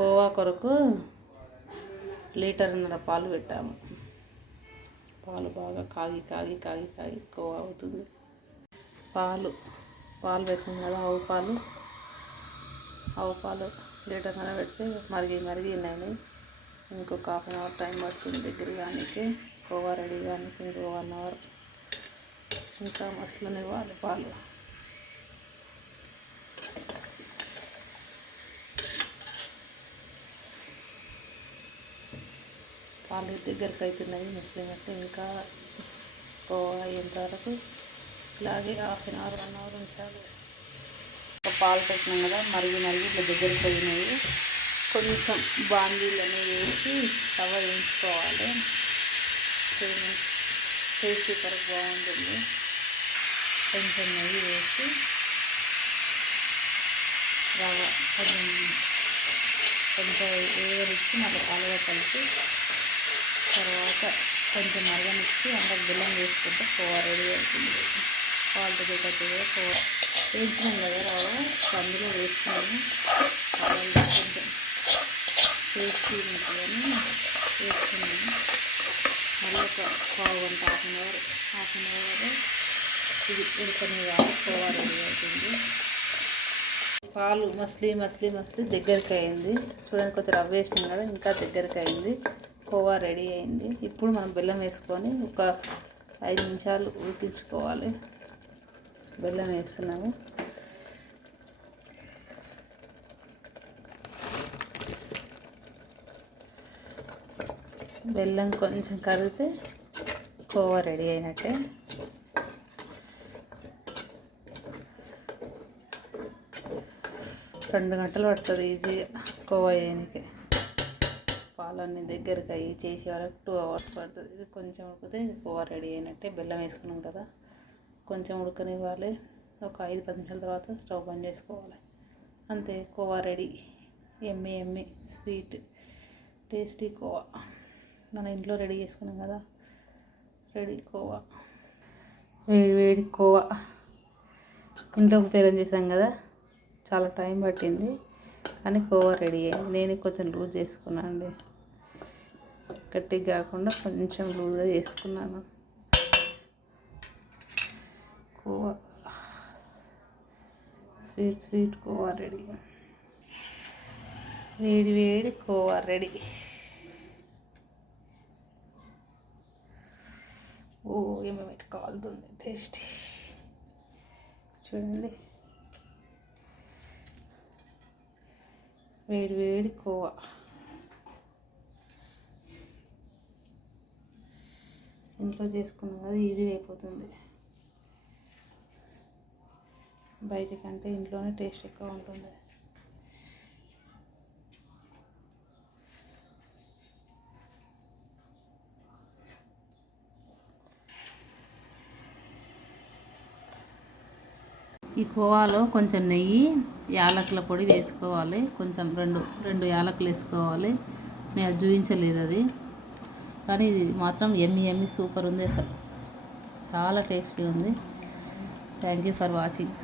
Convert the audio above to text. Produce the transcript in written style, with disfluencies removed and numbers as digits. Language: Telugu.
కోవా కొరకు లీటర్న్నర పాలు పెట్టాము. పాలు బాగా కాగి కాగి కాగి కాగి కోవా అవుతుంది. పాలు పెట్టినాం కదా, ఆవు పాలు లీటర్న్నర పెడితే మరిగి ఉన్నాయి. ఇంకొక ½ గంట టైం పడుతుంది దగ్గర కానీ, కోవా రెడీ కానీ ఇంకో 1 అవర్ ఇంకా మసలనివ్వాలి పాలు. పాలు దగ్గరికి అవుతున్నాయి మసలినట్టు. ఇంకా కోవా అయ్యేంత వరకు ఇలాగే ½ గంట 1 అవర్ ఉంచాలి. పాలు పెట్టినాం కదా, మరిగి ఇట్లా దగ్గరికి పోయినాయి. కొంచెం బాండీలని వేసి తవ వేయించుకోవాలి. టేస్ట్ కొరకు బాగుంటుంది. కొంచెం నెయ్యి వేసి రవ్వ కొంచెం వేగనిచ్చి మళ్ళీ పాలుగా కలిపి తర్వాత కొంచెం మరగనిచ్చి అందులో బెల్లం వేసుకుంటే కోవా రెడీ అవుతుంది. పాలు దగ్గర కోవా వేయించినాం కదా రవ్వ, అందులో వేసుకున్నాము. కొంచెం టేస్టీ ఉంటుందని వేసుకున్నాము. మళ్ళీ ఒక ½ గంట హాఫ్ అన్ అవర్ ఇది ఉడకని కాదు, కోవా రెడీ అవుతుంది. పాలు మసిలి దగ్గరికి అయింది. చూడండి, కొంచెం రవ్వ వేసినాం కదా, ఇంకా దగ్గరికి అయింది. కోవా రెడీ అయింది. ఇప్పుడు మనం బెల్లం వేసుకొని ఒక 5 నిమిషాలు ఉడికించుకోవాలి. బెల్లం వేస్తున్నాము. బెల్లం కొంచెం కరిగితే కోవా రెడీ అయినట్టే. రెండు గంటలు పడుతుంది ఈజీగా కోవా వేయడానికి. పాలన్నీ దగ్గరికి అయ్యి చేసే వరకు 2 అవర్స్ పడుతుంది. ఇది కొంచెం ఉడికితే కోవా రెడీ అయినట్టే. బెల్లం వేసుకున్నాం కదా, కొంచెం ఉడకనివ్వాలి. ఒక 5-10 నిమిషాల తర్వాత స్టవ్ బంద్ చేసుకోవాలి. అంతే, కోవా రెడీ. ఎమ్మి స్వీట్ టేస్టీ కోవా మన ఇంట్లో రెడీ చేసుకున్నాం కదా, రెడీ కోవా. వేడి కోవా ఇంట్లో ప్రిపేర్ చేసాం కదా, చాలా టైం పట్టింది కానీ కోవా రెడీ అయ్యింది. నేను కొంచెం లూజ్ చేసుకున్నాను అండి, గట్టిగా కాకుండా కొంచెం లూజ్గా చేసుకున్నాను. Khoa sweet khoa ready. వేడి కోవా రెడీ. ఏమేమి కాలుతుంది టేస్టీ. చూడండి, వేడి కోవా. ఇంట్లో చేసుకున్నాం కదా, ఈజీగా అయిపోతుంది. బయటకంటే ఇంట్లోనే టేస్ట్ ఎక్కువ ఉంటుంది. ఈ కోవాలో కొంచెం నెయ్యి, యాలకుల పొడి వేసుకోవాలి. కొంచెం రెండు యాలకులు వేసుకోవాలి. నేను అది చూపించలేదు అది, కానీ ఇది మాత్రం ఎమ్మి సూపర్ ఉంది. అసలు చాలా టేస్టీ ఉంది. Thank you for watching.